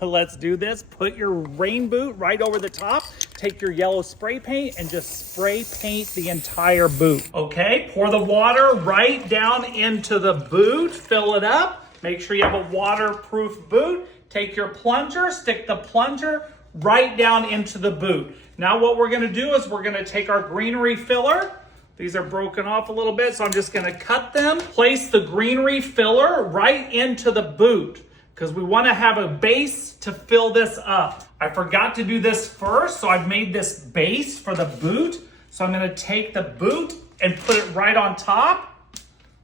Let's do this. Put your rain boot right over the top. Take your yellow spray paint and just spray paint the entire boot. Okay, pour the water right down into the boot. Fill it up. Make sure you have a waterproof boot. Take your plunger, stick the plunger right down into the boot. Now what we're gonna do is we're gonna take our greenery filler. These are broken off a little bit, so I'm just gonna cut them. Place the greenery filler right into the boot because we wanna have a base to fill this up. I forgot to do this first, so I've made this base for the boot. So I'm gonna take the boot and put it right on top.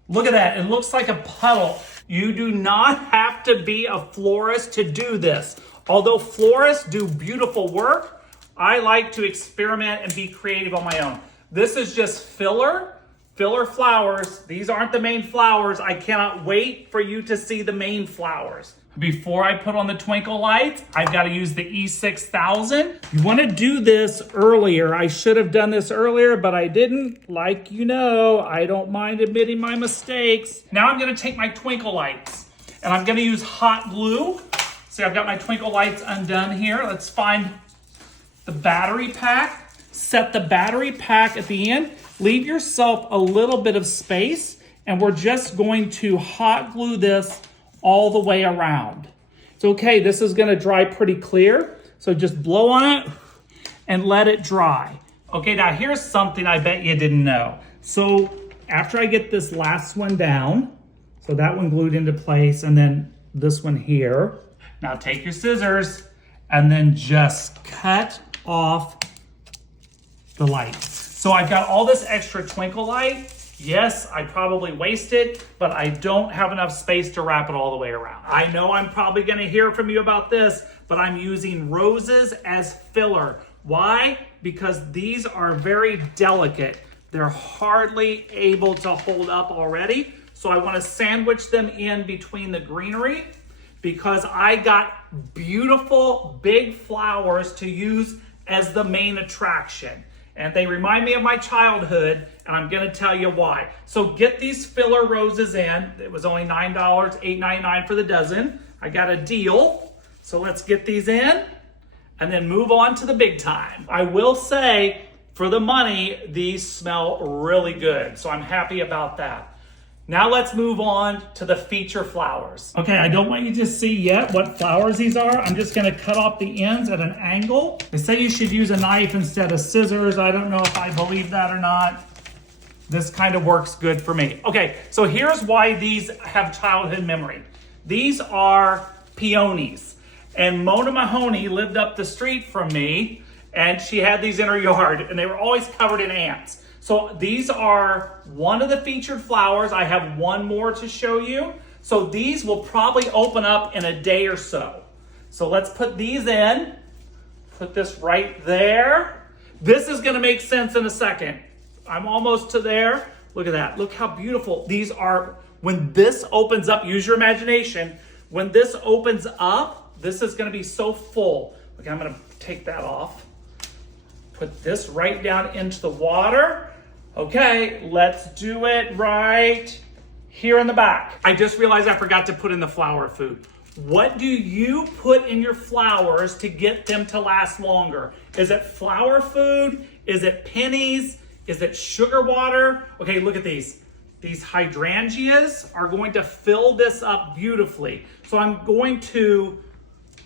Look at that, it looks like a puddle. You do not have to be a florist to do this. Although florists do beautiful work, I like to experiment and be creative on my own. This is just filler flowers. These aren't the main flowers. I cannot wait for you to see the main flowers. Before I put on the twinkle lights, I've got to use the E6000. You want to do this earlier. I should have done this earlier, but I didn't. Like you know, I don't mind admitting my mistakes. Now I'm going to take my twinkle lights and I'm going to use hot glue. See, I've got my twinkle lights undone here. Let's find the battery pack. Set the battery pack at the end. Leave yourself a little bit of space, and we're just going to hot glue this all the way around. It's okay, this is gonna dry pretty clear, so just blow on it and let it dry. Okay, now here's something I bet you didn't know. So after I get this last one down, so that one glued into place, and then this one here, now take your scissors and then just cut off the lights. So I've got all this extra twinkle light. Yes, I probably wasted, but I don't have enough space to wrap it all the way around. I know I'm probably gonna hear from you about this, but I'm using roses as filler. Why? Because these are very delicate. They're hardly able to hold up already. So I wanna sandwich them in between the greenery because I got beautiful big flowers to use as the main attraction. And they remind me of my childhood, and I'm gonna tell you why. So get these filler roses in. It was only $9, $8.99 for the dozen. I got a deal. So let's get these in and then move on to the big time. I will say, for the money, these smell really good. So I'm happy about that. Now let's move on to the feature flowers. Okay, I don't want you to see yet what flowers these are. I'm just gonna cut off the ends at an angle. They say you should use a knife instead of scissors. I don't know if I believe that or not. This kind of works good for me. Okay, so here's why these have childhood memory. These are peonies. And Mona Mahoney lived up the street from me, and she had these in her yard, and they were always covered in ants. So these are one of the featured flowers. I have one more to show you. So these will probably open up in a day or so. So let's put these in. Put this right there. This is gonna make sense in a second. I'm almost to there. Look at that, look how beautiful. These are, when this opens up, use your imagination. When this opens up, this is gonna be so full. Okay, I'm gonna take that off. Put this right down into the water. Okay, let's do it right here in the back. I just realized I forgot to put in the flower food. What do you put in your flowers to get them to last longer? Is it flower food? Is it pennies? Is it sugar water? Okay, look at these. These hydrangeas are going to fill this up beautifully. So I'm going to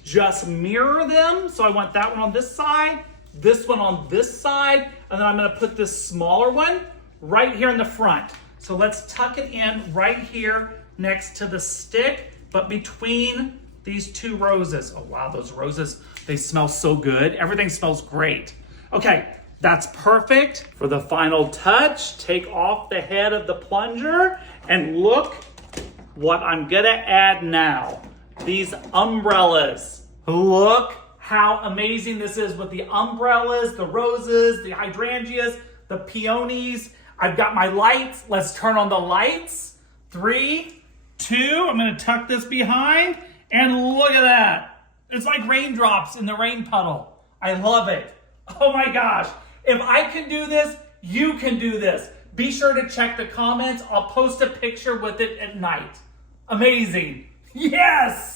just mirror them. So I want that one on this side, this one on this side, and then I'm gonna put this smaller one right here in the front. So let's tuck it in right here next to the stick, but between these two roses. Oh wow, those roses, they smell so good. Everything smells great. Okay, that's perfect. For the final touch, take off the head of the plunger and look what I'm gonna add now. These umbrellas. Look how amazing this is with the umbrellas, the roses, the hydrangeas, the peonies. I've got my lights. Let's turn on the lights. 3, 2, I'm gonna tuck this behind, and look at that. It's like raindrops in the rain puddle. I love it. Oh my gosh. If I can do this, you can do this. Be sure to check the comments. I'll post a picture with it at night. Amazing. Yes!